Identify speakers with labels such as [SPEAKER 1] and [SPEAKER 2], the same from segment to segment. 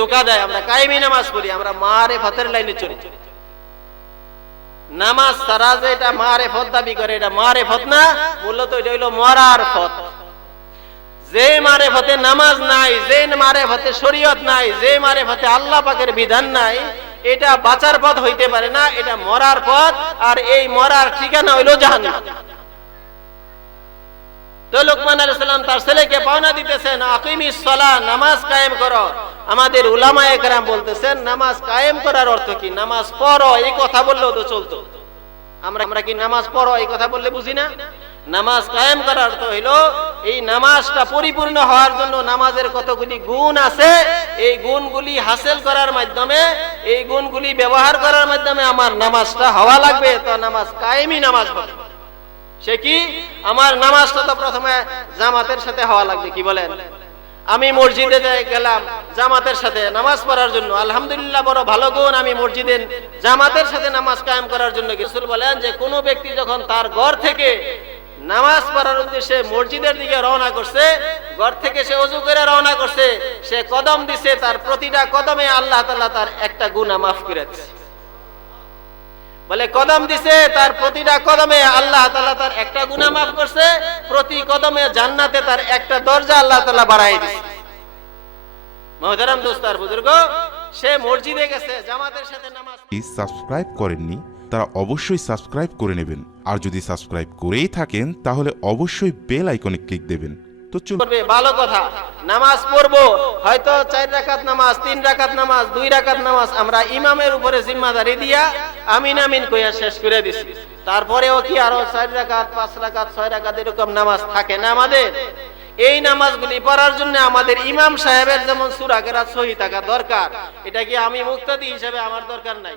[SPEAKER 1] ধোকা দেয়? আমরা কায়েমি নামাজ পড়ি, আমরা মারে ফতের লাইনে চলি নামাজ সারা যে এটা মারে ফত দাবি করে, এটা মারে ফত না, মূলত এটা হইল মরার ফত। যে মারে ফতে নামাজ নাই, যে মারে ফতে শরীয়ত নাই, যে মারে ফতে আল্লাহ পাকের বিধান নাই, এটা বাঁচার পথ হইতে পারে না, এটা মরার পথ, আর এই মরার ঠিকানা হইল জাহান্নাম। তো লোকমান আলাইহিস সালাম তার ছেলেকে পাওনা দিতেছেন আকিমিস সালাহ, নামাজ কায়েম করো। আমাদের উলামা একরাম বলতেছেন, নামাজ কায়েম করার অর্থ কি? নামাজ পড়ো, এই কথা বললেও তো চলতো। আমরা আমরা কি নামাজ পড়ো, এই কথা বললে বুঝি না? নামাজ কায়েম করার অর্থ হইল, এই নামাজটা পরিপূর্ণ হওয়ার জন্য নামাজের কতগুলি গুণ আছে, এই গুণগুলি হাসিল করার মাধ্যমে, এই গুণগুলি ব্যবহার করার মাধ্যমে আমার নামাজটা হওয়া লাগবে, তো নামাজ কায়েমই নামাজ হবে। সে কি? আমার নামাজটা তো প্রথমে জামাতের সাথে হওয়া লাগবে, কি বলেন? আমি মসজিদে গেলাম জামাতের সাথে নামাজ পড়ার জন্য, আলহামদুলিল্লাহ বড় ভালো গুণ আমি মসজিদে জামাতের সাথে নামাজ কায়েম করার জন্য রসুল বলেন যে কোনো ব্যক্তি যখন তার ঘর থেকে নামাজ পড়ার উদ্দেশ্যে মসজিদের দিকে রওনা করছে, ঘর থেকে সে অজু করে রওনা করছে, সে কদম দিছে, তার প্রতিটা কদমে আল্লাহ তাআলা তার একটা গুনাহ মাফ করে দিচ্ছে বলে, কদম দিছে, তার প্রতিটা কদমে আল্লাহ তাআলা তার একটা গুনাহ মাফ করছে, প্রতি কদমে জান্নাতে তার একটা দরজা আল্লাহ তাআলা বাড়াই দিছে।
[SPEAKER 2] আর যদি সাবস্ক্রাইব করেই থাকেন, তাহলে অবশ্যই বেল আইকনে ক্লিক দেবেন। তো
[SPEAKER 1] করবে, ভালো কথা। নামাজ পড়ব, হয়তো চার নামাজ, তিন নামাজ, দুই নামাজ, আমরা ইমামের উপরে জিম্মাদারি দিয়া আমিন আমিন কইয়া শেষ করে দিছি। তারপরেও কি আরও চার রাকাত, পাঁচ রাকাত, ছয় রাকাত এরকম নামাজ থাকে না আমাদের? এই নামাজগুলি পড়ার জন্য আমাদের ইমাম সাহেবের যেমন সুরাকেরা সহি থাকা দরকার, এটা কি আমি মুক্তাদি হিসেবে আমার দরকার নাই?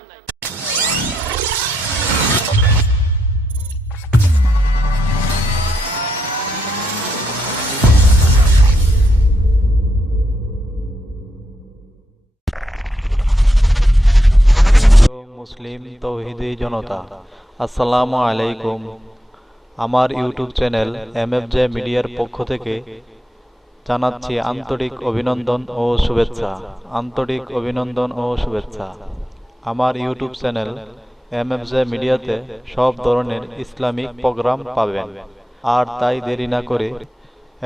[SPEAKER 3] জনতা আসসালামু আলাইকুম। আমার YouTube channel M F J মিডিয়ার পক্ষ থেকে জানাচ্ছি আন্তরিক অভিনন্দন ও শুভেচ্ছা। আন্তরিক অভিনন্দন ও শুভেচ্ছা। আমার YouTube channel M F J মিডিয়াতে সব ধরনের ইসলামিক প্রোগ্রাম পাবেন। আর তাই দেরি না করে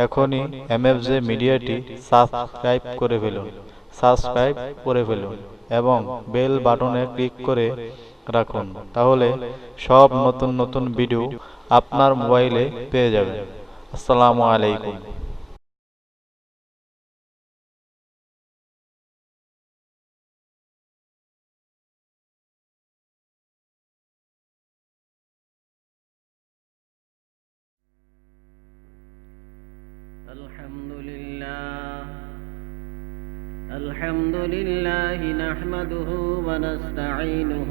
[SPEAKER 3] এখনই এম এফ জে মিডিয়াটি সাবস্ক্রাইব করে ফেলুন। সাবস্ক্রাইব করে ফেলুন এবং বেল বাটনে ক্লিক করে রাখুন তাহলে সব নতুন নতুন ভিডিও আপনার মোবাইলে পেয়ে যাবেন আসসালামু আলাইকুম
[SPEAKER 4] الحمد لله الحمد لله نحمده ونستعينه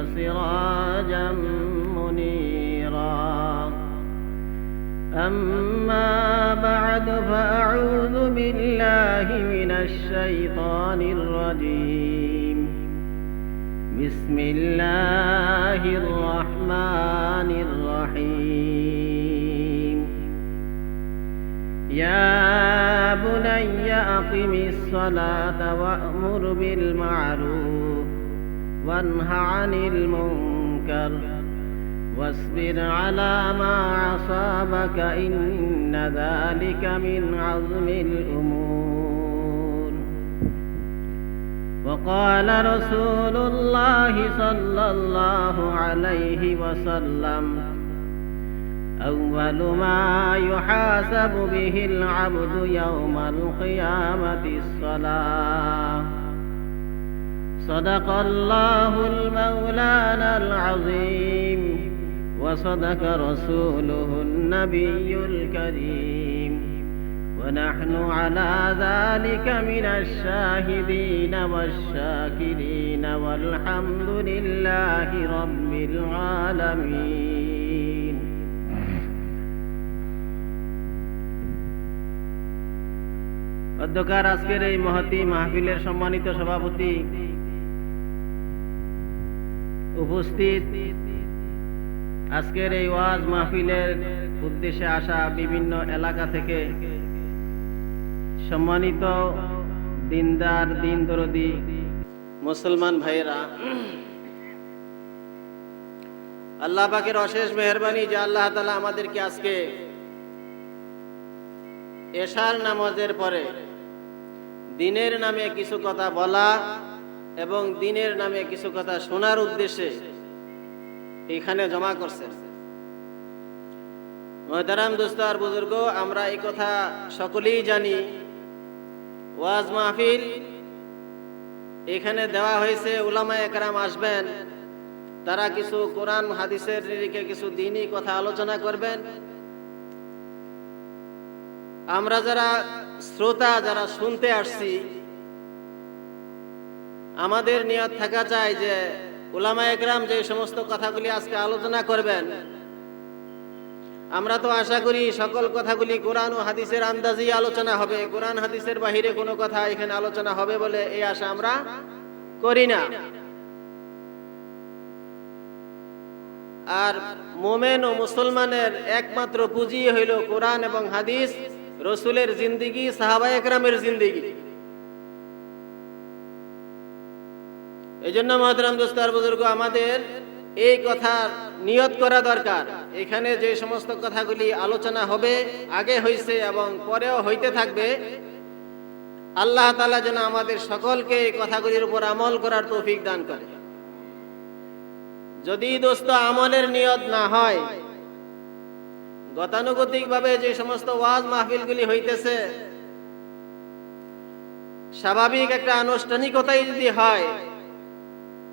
[SPEAKER 4] وسراجا منيرا. أما بعد فأعوذ بالله من الشيطان الرجيم. بسم الله الرحمن الرحيم. يا بني أقم الصلاة وأمر بالمعروف وانه عن المنكر واصبر على ما أصابك إن ذلك من عزم الأمور. وقال رسول الله صلى الله عليه وسلم أول ما يحاسب به العبد يوم القيامة الصلاة. صدق الله المولانا العظيم وصدق رسوله النبي الكريم ونحن على ذلك من الشاهدين والشاكرين والحمد لله رب العالمين অধ্যকার আজকের এই মহতি মাহফিলের সম্মানিত সভাপতি উপস্থিত। আজকের এই ওয়াজ মাহফিলের উদ্দেশ্যে আসা বিভিন্ন এলাকা থেকে সম্মানিত দিনদার দিন দরদি মুসলমান ভাইয়েরা, আল্লাহ পাকের অশেষ মেহরবানি যে আল্লাহ তালা আমাদেরকে আজকে এশার নামাজের পরে দিনের নামে কিছু কথা বলা এবং দিনের নামে কিছু কথা শোনার উদ্দেশ্যে এখানে জমা করছেন মহতারাম দোস্তার বুজুর্গ, আমরা এই কথা সকলেই জানি। ওয়াজ মাহফিল এখানে দেওয়া হয়েছে, উলামা একরাম আসবেন, তারা কিছু কোরআন, হাদিসের নিরিখে কিছু দিনই কথা আলোচনা করবেন। আমরা যারা শ্রোতা, যারা শুনতে আসছি আমাদের নিয়ত থাকা চাই যে উলামা একরাম যে সমস্ত কথাগুলি আজকে আলোচনা করবেন, আমরা তো আশা করি সকল কথাগুলি কোরআন ও হাদিসের আন্দাজি আলোচনা হবে। কোরআন হাদিসের বাহিরে কোনো কথা এখানে আলোচনা হবে বলে এই আশা আমরা করি না। আর মোমেন ও মুসলমানের একমাত্র পুঁজি হইল কোরআন এবং হাদিস, রসুলের জিন্দিগি, সাহাবা একরামের জিন্দিগি। এই জন্য মহতরাম দোস্তার বুজুর্গ, আমাদের এই কথা নিয়ত করা দরকার। এখানে যে সমস্ত কথাগুলি আলোচনা হবে, আগে হয়েছে এবং পরেও হইতে থাকবে, আল্লাহ তালা যেন আমাদের সকলকে এই কথাগুলির উপর আমল করার তৌফিক দান করে। যদি দোস্ত আমলের নিয়ত না হয় গতানুগতিক ভাবে যে সমস্ত ওয়াজ মাহফিলগুলি হইতেছে, স্বাভাবিক একটা আনুষ্ঠানিকতাই যদি হয়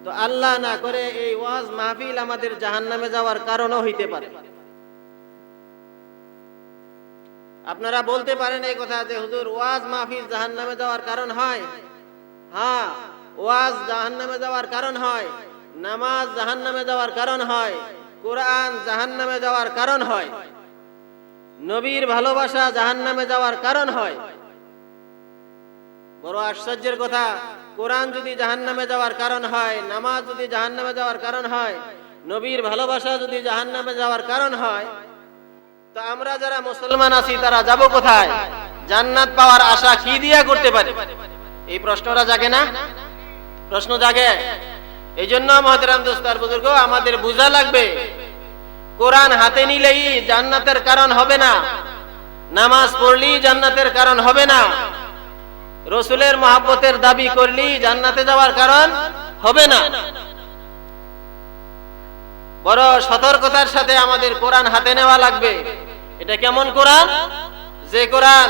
[SPEAKER 4] তো আল্লাহ না করে এই ওয়াজ মাহফিল আমাদের জাহান্নামে যাওয়ার কারণও হইতে পারে। আপনারা বলতে পারেন এই কথা যে, হুজুর, ওয়াজ মাহফিল জাহান্নামে যাওয়ার কারণ হয়? হ্যাঁ ওয়াজ জাহান্নামে যাওয়ার কারণ হয়, নামাজ জাহান্নামে যাওয়ার কারণ হয়, কোরআন জাহান্নামে যাওয়ার কারণ হয়, নবীর ভালোবাসা জাহান্নামে যাওয়ার কারণ হয়। বড় আশ্চর্যের কথা কোরআন যদি জাহান্নামে যাওয়ার কারণ হয়, নামাজ যদি জাহান্নামে যাওয়ার কারণ হয়, নবীর ভালোবাসা যদি জাহান্নামে যাওয়ার কারণ হয়, তো আমরা যারা মুসলমান আছি, তারা যাব কোথায়? জান্নাত পাওয়ার আশা কি দিয়া করতে পারি? এই প্রশ্নটা জাগে না? প্রশ্ন জাগে? এই জন্য মহতরাম দোস্তার বুজুর্গ, আমাদের বোঝা লাগবে, কোরআন হাতে নিলেই জান্নাতের কারণ হবে না, নামাজ পড়লেই জান্নাতের কারণ হবে না। রসুলের মহাব্বতের দাবি করলেই জান্নাতে যাওয়ার কারণ হবে না। বড় সতর্কতার সাথে আমাদের কোরআন হাতে নেওয়া লাগবে। এটা কেমন কোরআন? যে কোরআন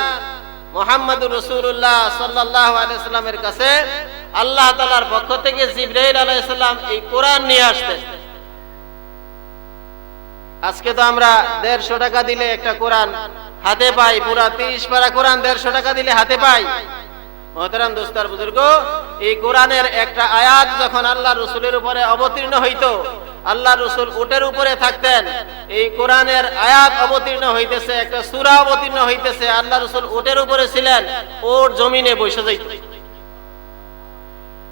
[SPEAKER 4] মোহাম্মদুর রসুল্লাহ সাল্লাহ আলাইসাল্লামের কাছে আল্লাহ তালার পক্ষ থেকে জিব্রাইল আলাইসাল্লাম এই কোরআন নিয়ে আসতেন। আজকে তো আমরা দেড়শো টাকা দিলে একটা কোরআন হাতে পাই, পুরা তিরিশ পারা কোরআন দেড়শো টাকা দিলে হাতে পাই। মহতারাম দোস্তার বুজুর্গ, এই কোরআনের একটা আয়াত যখন আল্লাহ রসুলের উপরে অবতীর্ণ হইতো, আল্লাহ রসুল উটের উপরে থাকতেন, এই কোরআনের আয়াত অবতীর্ণ হইতেছে, একটা সুরা অবতীর্ণ হইতেছে, আল্লাহ রসুল উটের উপরে ছিলেন, ওর জমিনে বসে যাইত।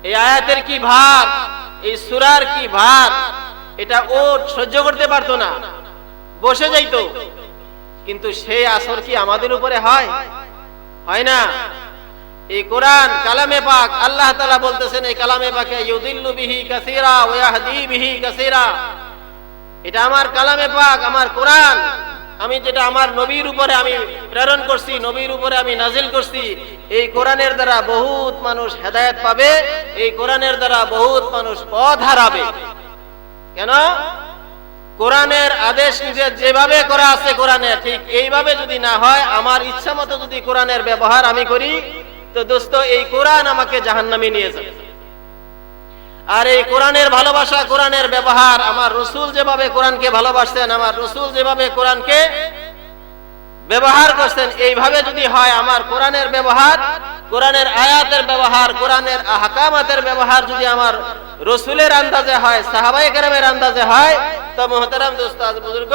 [SPEAKER 4] এই আয়াতের কি ভার? এই সুরার কি ভার? এটা ও সহ্য করতে পারতো না, বসে যাইতো। কিন্তু সেই আসর কি আমাদের উপরে হয়? হয় না। এই কোরআন কালামে পাক আল্লাহ তাআলা বলতেছেন, এই কালামে পাকে ইউদিল্লু বিহি কাসীরা বিহি কাসীরা। এটা আমার কালামে পাক, আমার কোরআন। আমি যেটা আমার নবীর উপরে আমি প্রেরণ করছি, নবীর উপরে আমি নাজিল করছি, এই কোরআনের দ্বারা বহুত মানুষ হেদায়েত পাবে, এই কোরআনের দ্বারা বহুত মানুষ পথ হারাবে। কেন? কোরআনের আদেশ নিজের যেভাবে করা আছে কোরআনে, ঠিক এইভাবে যদি না হয়, আমার ইচ্ছা মতো যদি কোরআনের ব্যবহার আমি করি তো দোস্ত, এই কোরআন আমাকে জাহান্নামে নিয়ে যাবে। আর এই কোরআনের ভালোবাসা, কোরআনের ব্যবহার, আমার রসুল যেভাবে কোরআনকে ভালোবাসতেন, আমার রসুল যেভাবে কোরআনকে ব্যবহার করছেন এইভাবে যদি হয়, আমার কোরআনের ব্যবহার, কোরআনের আয়াতের ব্যবহার, কোরআনের আহকামাতের ব্যবহার যদি আমার রসুলের আন্দাজে হয় সাহাবাই কেরামের আন্দাজে হয়, তো মোহতারাম দোস্তাদ বুজুর্গ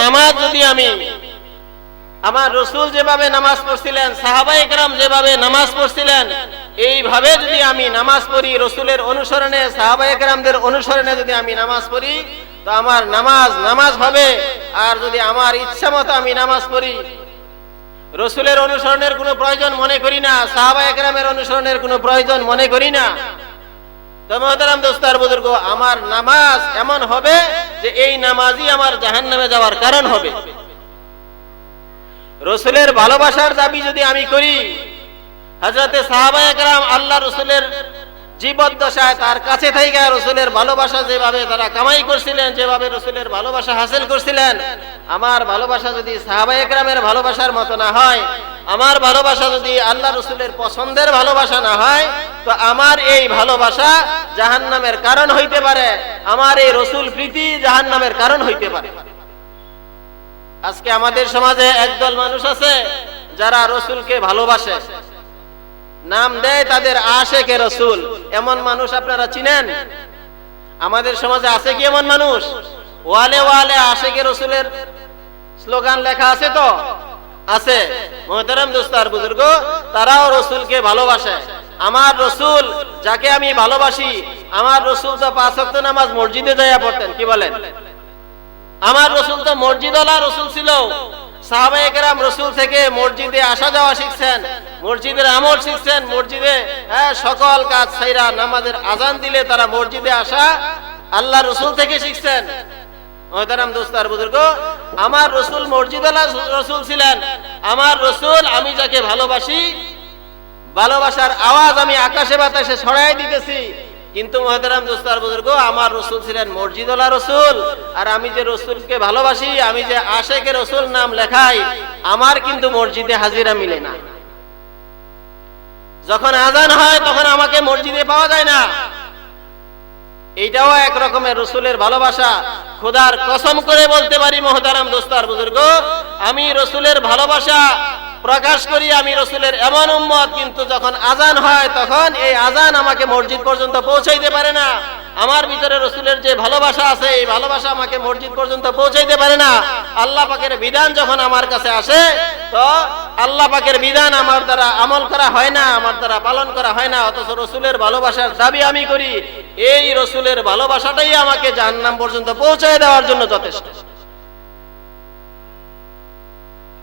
[SPEAKER 4] নামাজ যদি আমি, আমার রসুল যেভাবে নামাজ পড়ছিলেন সাহাবাই একরাম যেভাবে নামাজ পড়ছিলেন, এইভাবে যদি আমি নামাজ পড়ি, রসুলের অনুসরণে সাহাবাই একরামদের অনুসরণে যদি আমি নামাজ পড়ি তো আমার নামাজ নামাজ হবে। আর যদি আমার ইচ্ছা মতো আমি নামাজ পড়ি, রসুলের অনুসরণের কোনো প্রয়োজন মনে করি না, সাহাবা একরামের অনুসরণের কোনো প্রয়োজন মনে করি না। দোস্তার আমার নামাজ এমন হবে যে এই নামাজই আমার জাহান্নামে যাওয়ার কারণ হবে। রসুলের ভালোবাসার দাবি যদি আমি করি হাজরতে সাহাবায়াম আল্লাহ রসুলের জীবদ্দশায় তার কাছে থেকে রসুলের ভালোবাসা যেভাবে তারা কামাই করছিলেন, যেভাবে রসুলের ভালোবাসা হাসিল করছিলেন, আমার ভালোবাসা যদি ভালোবাসার মতো না হয়, আমার ভালোবাসা যদি আল্লাহ রসুলের পছন্দের ভালোবাসা না হয়, তো আমার এই ভালোবাসা জাহান্নামের কারণ হইতে পারে, আমার এই রসুল প্রীতি জাহান্নামের কারণ হইতে পারে। আজকে আমাদের সমাজে একদল মানুষ আছে, যারা রসুলকে ভালোবাসে। নাম দেয় তাদের আশেকে রসুল। এমন মানুষ আপনারা চিনেন? আমাদের সমাজে আছে কি এমন মানুষ? ওয়ালে ওয়ালে আশেকে রসুলের স্লোগান লেখা আছে তো? আছে। মোহতারাম দোস্তার বুজুর্গ, তারাও রসুলকে ভালোবাসে। আমার রসুল যাকে আমি ভালোবাসি, আমার রসুল তো পাঁচ নামাজ মসজিদে যাইয়া পড়তেন, কি বলেন? আমার রসুল তো মসজিদওয়ালা রসুল ছিল। রসুল থেকে আসা যাওয়া শিখছেন শিখছেন হ্যাঁ সকল কাজ আজান দিলে তারা আসা আল্লাহ রসুল থেকে আমার রসুল রসুল ছিলেন। আমার রসুল, আমি যাকে ভালোবাসি, ভালোবাসার আওয়াজ আমি আকাশে বাতাসে ছড়াই দিতেছি। কিন্তু মহতারাম দোস্তার বুজুর্গ, আমার রসুল ছিলেন মসজিদওয়ালা রসুল। আর আমি যে রসুলকে ভালোবাসি, আমি যে আশেকে রসুল নাম লেখাই, আমার কিন্তু মসজিদে হাজিরা মিলে না। যখন আজান হয়, তখন আমাকে মসজিদে পাওয়া যায় না। এইটাও এক রকমের রসুলের ভালোবাসা। খোদার কসম করে বলতে পারি মহতারাম দোস্তার বুজুর্গ, আমি রসুলের ভালোবাসা প্রকাশ করি আমি রসুলের এমন উম্মত, কিন্তু যখন আজান হয় তখন এই আজান আমাকে মসজিদ পর্যন্ত পৌঁছাইতে পারে না। আমার ভিতরে রসুলের যে ভালোবাসা আছে, এই ভালোবাসা আমাকে মসজিদ পর্যন্ত পৌঁছাইতে পারে না। আল্লাহ পাকের বিধান যখন আমার কাছে আসে, তো আল্লাহ পাকের বিধান আমার দ্বারা আমল করা হয় না, আমার দ্বারা পালন করা হয় না, অথচ রসুলের ভালোবাসার দাবি আমি করি। এই রসুলের ভালোবাসাটাই আমাকে জাহান্নাম পর্যন্ত পৌঁছায় দেওয়ার জন্য যথেষ্ট।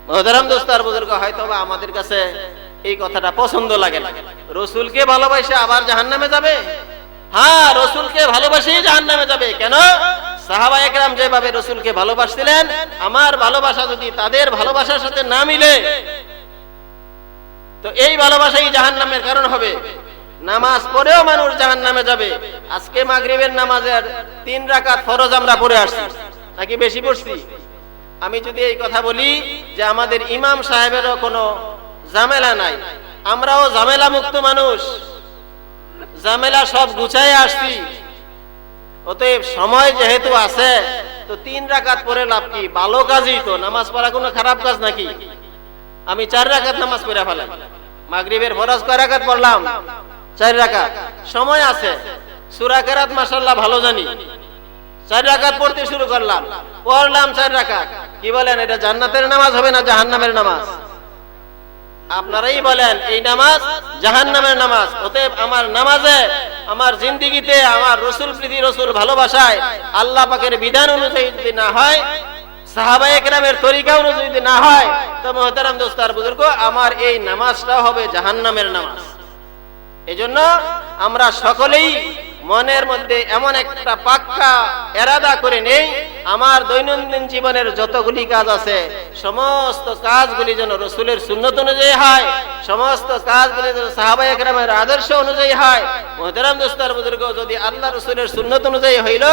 [SPEAKER 4] মহতারাম বুজুর্গ হয়তো বা আমাদের কাছে এই কথাটা পছন্দ লাগে না। রসুলকে ভালোবাসে আবার জাহান্নামে যাবে? হ্যাঁ রসুলকে ভালোবাসেই জাহান্নামে যাবে। কেন? সাহাবা একরাম যেভাবে রসুলকে ভালোবাসছিলেন, আমার ভালোবাসা যদি তাদের ভালোবাসার সাথে না মিলে, তো এই ভালোবাসাই জাহান্নামের কারণ হবে। নামাজ পড়েও মানুষ জাহান্নামে যাবে। আজকে মাগরিবের নামাজের তিন রাকাত ফরজ আমরা পড়ে আসছি। নাকি বেশি পড়ছি? আমি যদি এই কথা বলি যে আমাদের ইমাম সাহেবেরও কোনো ঝামেলা নাই, আমরাও ঝামেলা মুক্ত মানুষ। ঝামেলা সব গুছায় আসছি। অতএব সময় যেহেতু আছে, তো তিন রাকাত পরে লাভ কি? ভালো কাজই তো, নামাজ পড়া কোনো খারাপ কাজ নাকি? আমি চার রাকাত নামাজ পড়ে ফেলাম মাগরিবের ফরজ কয় রাকাত পড়লাম? চার রাকাত। সময় আছে। সুরা কেরাত মাসাল্লাহ ভালো জানি। চার পড়তে শুরু করলাম। পড়লাম চার কি বলেন, এটা জান্নাতের নামাজ হবে না নামাজ? আপনারাই বলেন, এই নামাজ জাহান্নামের নামাজ। অতএব আমার নামাজে, আমার জিন্দিগিতে, আমার রসুল প্রীতি রসুল ভালোবাসায়, আল্লাহ পাকের বিধান অনুযায়ী যদি না হয় সাহাবা একরামের তরিকা অনুযায়ী যদি না হয়, তো মহতারাম দোস্তার বুজুর্গ, আমার এই নামাজটা হবে জাহান্নামের নামাজ। এজন্য আমরা সকলেই মনের মধ্যে এমন একটা পাক্কা এরাদা করে নেই, আমার দৈনন্দিন জীবনের যতগুলি কাজ আছে, সমস্ত কাজগুলি যেন রসুলের সুন্নত অনুযায়ী হয়, সমস্ত কাজগুলি যেন সাহাবা একরামের আদর্শ অনুযায়ী হয়। মোহতারাম দোস্তার বুজুর্গ, যদি আল্লাহ রসুলের সুন্নত অনুযায়ী হইল,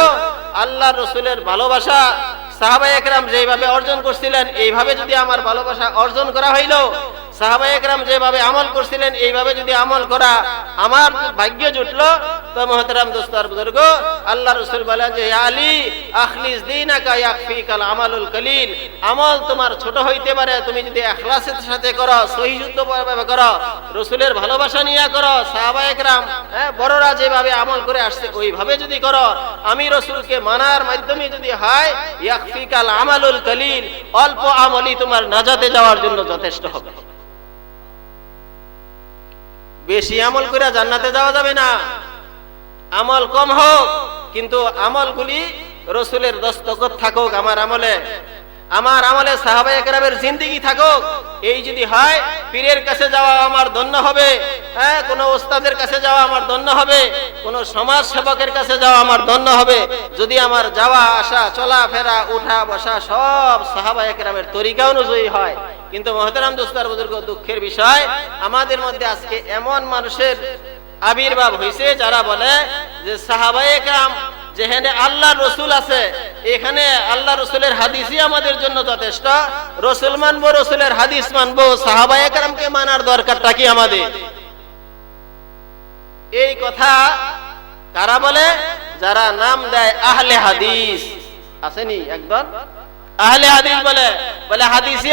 [SPEAKER 4] আল্লাহ রসুলের ভালোবাসা সাহাবা একরাম যেভাবে অর্জন করছিলেন, এইভাবে যদি আমার ভালোবাসা অর্জন করা হইল সাহাবা একরাম যেভাবে আমল করছিলেন, এইভাবে যদি আমল করা আমার ভাগ্য জুটলো, তো মহতরাম দোস্তার বুজুর্গ, আল্লাহ রসুল বলেন যে, "ইয়া আলী, আখলিস দিনাকা ইয়াকফিকাল আমালুল কলিল। আমল তোমার ছোট হইতে পারে, তুমি যদি এখলাসের সাথে করো সহিযুদ্ধ ভাবে করো, রসুলের ভালোবাসা নিয়ে করো সাহাবা একরাম হ্যাঁ বড়রা যেভাবে আমল করে আসছে, ওইভাবে যদি করো, আমি রসুলকে মানার মাধ্যমে যদি হয়, ইয়াকফিকাল আমালুল কলিল, অল্প আমলই তোমার নাজাতে যাওয়ার জন্য যথেষ্ট হবে। বেশি আমল করে জান্নাতে যাওয়া যাবে না। আমল কম হোক, কিন্তু আমলগুলি রসুলের দস্তখত থাকুক, আমার আমলে। আমার আমলে সাহাবা একরামের জিন্দিগি থাকুক। এই যদি হয়, পীরের কাছে যাওয়া আমার ধন্য হবে। হ্যাঁ কোনো ওস্তাদের কাছে যাওয়া আমার ধন্য হবে। কোনো সমাজ সেবকের কাছে যাওয়া আমার ধন্য হবে। যদি আমার যাওয়া, আসা, চলাফেরা, উঠা, বসা সব সাহাবা একরামের তরিকা অনুযায়ী হয়। কিন্তু মহতারাম দোস্তার বুজুর্গ, দুঃখের বিষয়, আমাদের মধ্যে আজকে এমন মানুষের আবির্ভাব হয়েছে যারা বলে যে সাহাবায়ে কাম যেখানে আল্লাহ রসুল আছে, এখানে আল্লাহ রসুলের হাদিসই আমাদের জন্য যথেষ্ট। রসুল মানবো, রসুলের হাদিস মানবো, সাহাবায়ে কামকে মানার দরকারটা কি আমাদের? এই কথা কারা বলে? যারা নাম দেয় আহলে হাদিস। আসেনি একদল? আহলে হাদিস বলে বলে হাদিসই